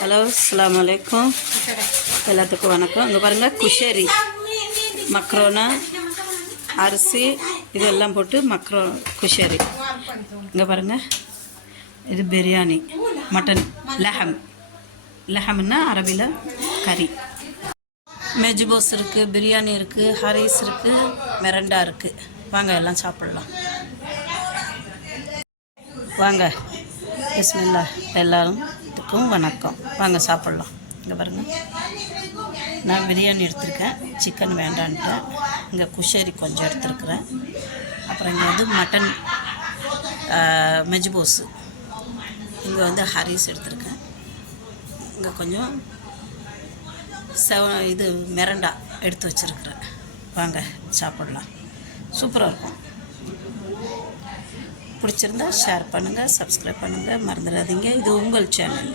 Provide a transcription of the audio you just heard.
Hello அஸ்ஸலாமு அலைக்கும். எல்லாத்துக்கும் வணக்கம். இங்கே பாருங்கள், குஷரி மக்ரோனா அரிசி இதெல்லாம் போட்டு குஷரி. இங்கே பாருங்கள், இது பிரியாணி மட்டன் லஹம்னா அரபியில் கறி. மெஜ்போஸ் இருக்குது, பிரியாணி இருக்குது, ஹரீஸ் இருக்குது, மிரண்டா இருக்குது. வாங்க எல்லாம் சாப்பிட்லாம். வாங்க, பிஸ்மில்லா. எல்லாருக்கும் வணக்கம். வாங்க சாப்பிட்லாம். இங்கே பாருங்கள், நான் பிரியாணி எடுத்திருக்கேன், சிக்கன் வேண்டான்ட்டேன். இங்கே குஷரி கொஞ்சம் எடுத்துருக்குறேன். அப்புறம் இங்கே வந்து மட்டன் மெஜ்போஸு, இங்கே ஹரீஸ் எடுத்திருக்கேன். இங்கே கொஞ்சம் இது மிரண்டா எடுத்து வச்சுருக்குறேன். வாங்க சாப்பிட்லாம். சூப்பராக இருக்கும். பிடிச்சிருந்தா ஷேர் பண்ணுங்கள், சப்ஸ்கிரைப் பண்ணுங்கள், மறந்துடாதீங்க. இது உங்கள் சேனல்.